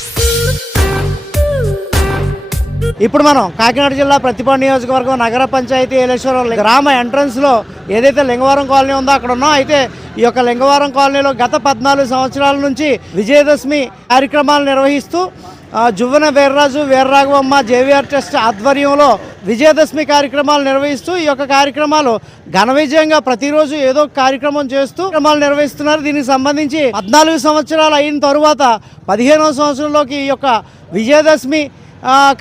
Ooh. ఇప్పుడు మనం కాకినాడ జిల్లా ప్రతిపాడు నియోజకవర్గం నగర పంచాయతీ ఏలేశ్వరం గ్రామ ఎంట్రన్స్లో ఏదైతే లింగవరం కాలనీ ఉందో అక్కడ ఉన్నాం. అయితే ఈ యొక్క లింగవరం కాలనీలో గత పద్నాలుగు సంవత్సరాల నుంచి విజయదశమి కార్యక్రమాలు నిర్వహిస్తూ జువ్వన వీర్రాజు వీర్రాఘవమ్మ జేవిఆర్ ట్రస్ట్ ఆధ్వర్యంలో విజయదశమి కార్యక్రమాలు నిర్వహిస్తూ ఈ యొక్క కార్యక్రమాలు ఘన విజయంగా ప్రతిరోజు ఏదో కార్యక్రమం చేస్తూ క్రమాలు నిర్వహిస్తున్నారు. దీనికి సంబంధించి పద్నాలుగు సంవత్సరాలు అయిన తరువాత పదిహేనవ సంవత్సరంలోకి ఈ యొక్క విజయదశమి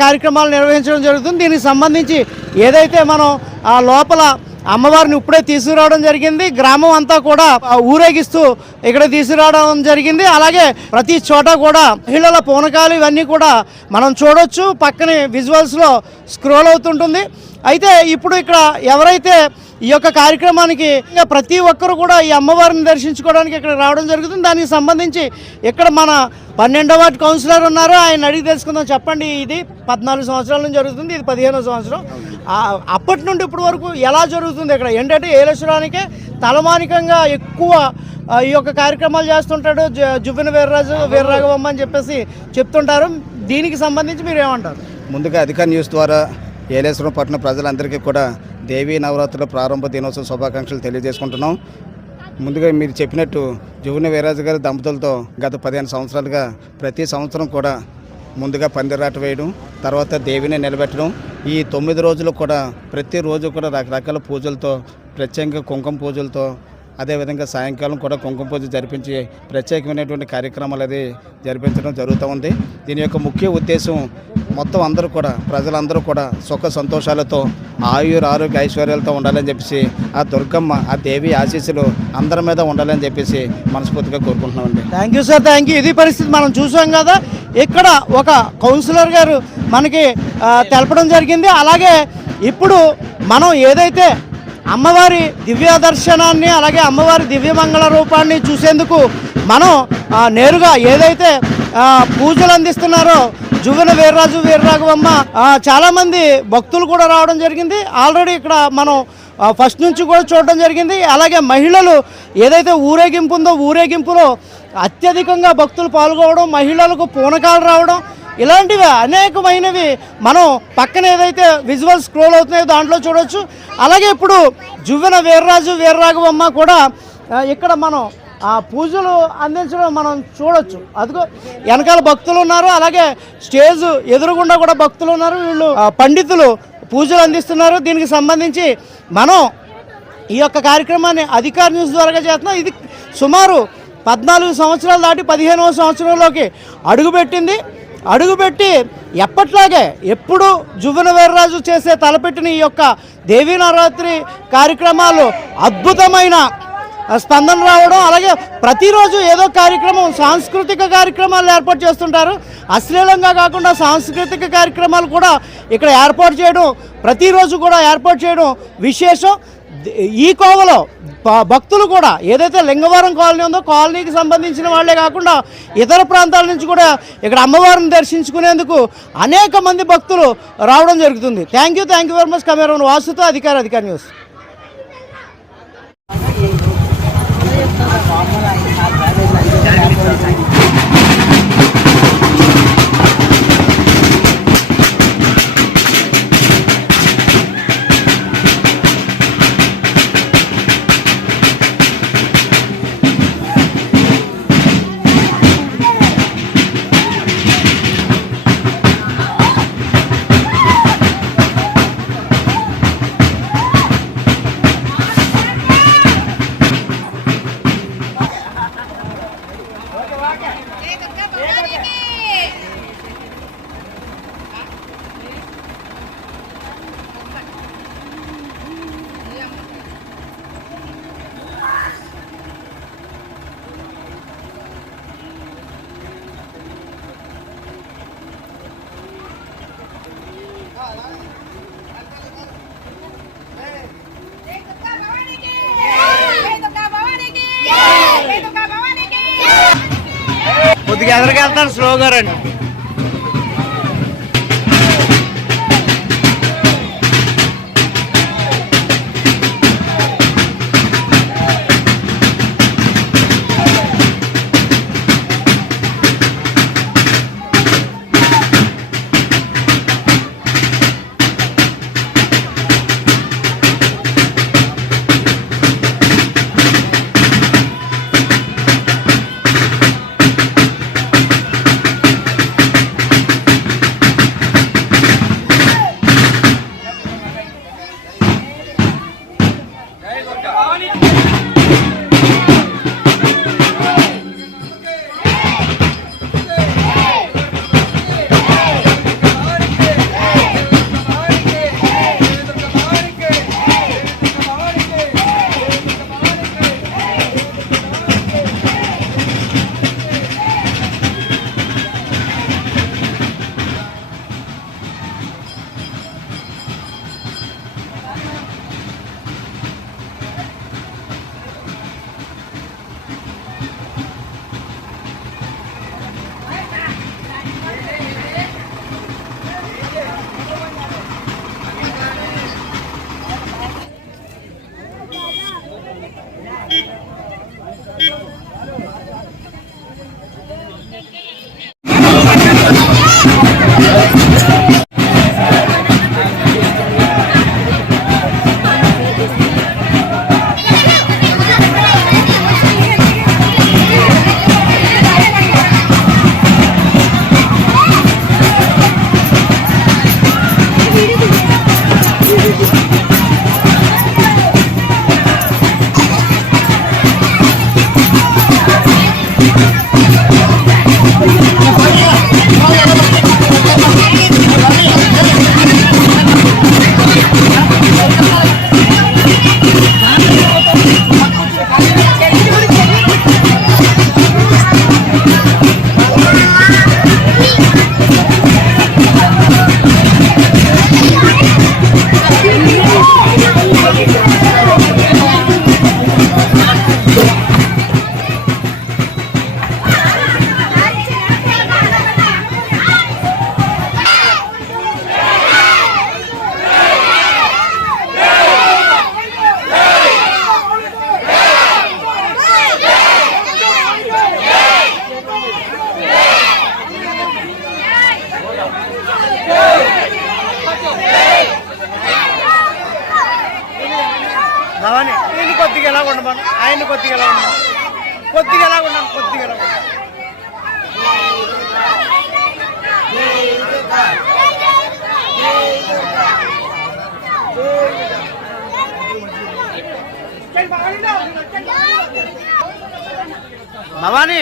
కార్యక్రమాలు నిర్వహించడం జరుగుతుంది. దీనికి సంబంధించి ఏదైతే మనం ఆ లోపల అమ్మవారిని ఇప్పుడే తీసుకురావడం జరిగింది గ్రామం అంతా కూడా ఊరేగిస్తూ ఇక్కడ తీసుకురావడం జరిగింది. అలాగే ప్రతి చోట కూడా మహిళల పూనకాలు ఇవన్నీ కూడా మనం చూడొచ్చు. పక్కనే విజువల్స్లో స్క్రోల్ అవుతుంటుంది. అయితే ఇప్పుడు ఇక్కడ ఎవరైతే ఈ యొక్క కార్యక్రమానికి ఇంకా ప్రతి ఒక్కరు కూడా ఈ అమ్మవారిని దర్శించుకోవడానికి ఇక్కడ రావడం జరుగుతుంది. దానికి సంబంధించి ఇక్కడ మన పన్నెండవ వార్డు కౌన్సిలర్ ఉన్నారు. ఆయన అడిగి తెలుసుకుందాం. చెప్పండి ఇది పద్నాలుగు సంవత్సరాల నుంచి జరుగుతుంది ఇది పదిహేనో సంవత్సరం. అప్పటి నుండి ఇప్పటి వరకు ఎలా జరుగుతుంది ఇక్కడ? ఏంటంటే ఏలేశ్వరానికే తలమానికంగా ఎక్కువ ఈ యొక్క కార్యక్రమాలు చేస్తుంటాడు జ- వీర్రాజు వీర్రాఘవమ్మ అని చెప్పేసి చెప్తుంటారు. దీనికి సంబంధించి మీరు ఏమంటారు? ముందుగా అధికార న్యూస్ ద్వారా ఏలేశ్వరం పట్టణ ప్రజలందరికీ కూడా దేవీ నవరాత్రుల ప్రారంభ దినోత్సవ శుభాకాంక్షలు తెలియజేసుకుంటున్నాం. ముందుగా మీరు చెప్పినట్టు జువన వీరాజు గారి దంపతులతో గత పదిహేను సంవత్సరాలుగా ప్రతి సంవత్సరం కూడా ముందుగా పందిరాట వేయడం తర్వాత దేవిని నిలబెట్టడం ఈ తొమ్మిది రోజులు కూడా ప్రతిరోజు కూడా రకరకాల పూజలతో ప్రత్యేకంగా కుంకుమ పూజలతో అదేవిధంగా సాయంకాలం కూడా కుంకుమ పూజ జరిపించి ప్రత్యేకమైనటువంటి కార్యక్రమాలు అది జరిపించడం జరుగుతూ ఉంది. దీని యొక్క ముఖ్య ఉద్దేశం మొత్తం అందరూ కూడా ప్రజలందరూ కూడా సుఖ సంతోషాలతో ఆయుర ఆరోగ్య ఐశ్వర్యాలతో ఉండాలని చెప్పేసి ఆ దుర్గమ్మ ఆ దేవి ఆశీస్సులు అందరి మీద ఉండాలని చెప్పేసి మనస్ఫూర్తిగా కోరుకుంటున్నామండి. Thank you sir thank you ఇది పరిస్థితి మనం చూసాం కదా. ఇక్కడ ఒక కౌన్సిలర్ గారు మనకి తెలపడం జరిగింది. అలాగే ఇప్పుడు మనం ఏదైతే అమ్మవారి దివ్య దర్శనాన్ని అలాగే అమ్మవారి దివ్యమంగళ రూపాన్ని చూసేందుకు మనం నేరుగా ఏదైతే పూజలు అందిస్తున్నారు. జువెన వీర్రాజు వీర్రాఘవమ్మ. ఆ, చాలామంది భక్తులు కూడా రావడం జరిగింది. ఆల్రెడీ ఇక్కడ మనం ఫస్ట్ నుంచి కూడా చూడడం జరిగింది. అలాగే మహిళలు ఏదైతే ఊరేగింపు ఉందో ఊరేగింపులో అత్యధికంగా భక్తులు పాల్గొనడం మహిళలకు పూనకాలు రావడం ఇలాంటివి అనేకమైనవి మనం పక్కన ఏదైతే విజువల్ స్క్రోల్ అవుతున్నాయో దాంట్లో చూడవచ్చు అలాగే ఇప్పుడు జువ్వెన వీర్రాజు వీర్రాఘవమ్మ కూడా ఇక్కడ మనం ఆ పూజలు అందించడం మనం చూడొచ్చు. అదిగో వెనకాల భక్తులు ఉన్నారు అలాగే స్టేజ్ ఎదురుగుండా కూడా భక్తులు ఉన్నారు. వీళ్ళు ఆ, పండితులు పూజలు అందిస్తున్నారు. దీనికి సంబంధించి మనం ఈ యొక్క కార్యక్రమాన్ని అధికార న్యూస్ ద్వారా చేస్తున్నాం. ఇది సుమారు పద్నాలుగు సంవత్సరాలు దాటి పదిహేనవ సంవత్సరంలోకి అడుగుపెట్టింది. అడుగుపెట్టి ఎప్పట్లాగే ఎప్పుడు జువ్వన వీర్రాజు చేసే తలపెట్టిన ఈ యొక్క దేవీ నవరాత్రి కార్యక్రమాలు అద్భుతమైన స్పందన రావడం అలాగే ప్రతిరోజు ఏదో కార్యక్రమం సాంస్కృతిక కార్యక్రమాలు ఏర్పాటు చేస్తుంటారు. అశ్లీలంగా కాకుండా సాంస్కృతిక కార్యక్రమాలు కూడా ఇక్కడ ఏర్పాటు చేయడం ప్రతిరోజు కూడా ఏర్పాటు చేయడం విశేషం. ఈ కోవలో భక్తులు కూడా ఏదైతే లింగవరం కాలనీ ఉందో కాలనీకి సంబంధించిన వాళ్ళే కాకుండా ఇతర ప్రాంతాల నుంచి కూడా ఇక్కడ అమ్మవారిని దర్శించుకునేందుకు అనేక మంది భక్తులు రావడం జరుగుతుంది. Thank you thank you very much cameraman వాసుతో అధికార అధికార న్యూస్. 都是黄ะบอกเมื่อไหร่จะกลั కొద్దిగా ఎదరికెళ్తాను స్లోగా రండి Yeah. కొద్దిగా ఎలా ఉండమను కొద్దిగా ఎలా ఉన్నాను కొద్దిగా ఎలా ఉన్నాను భవాని!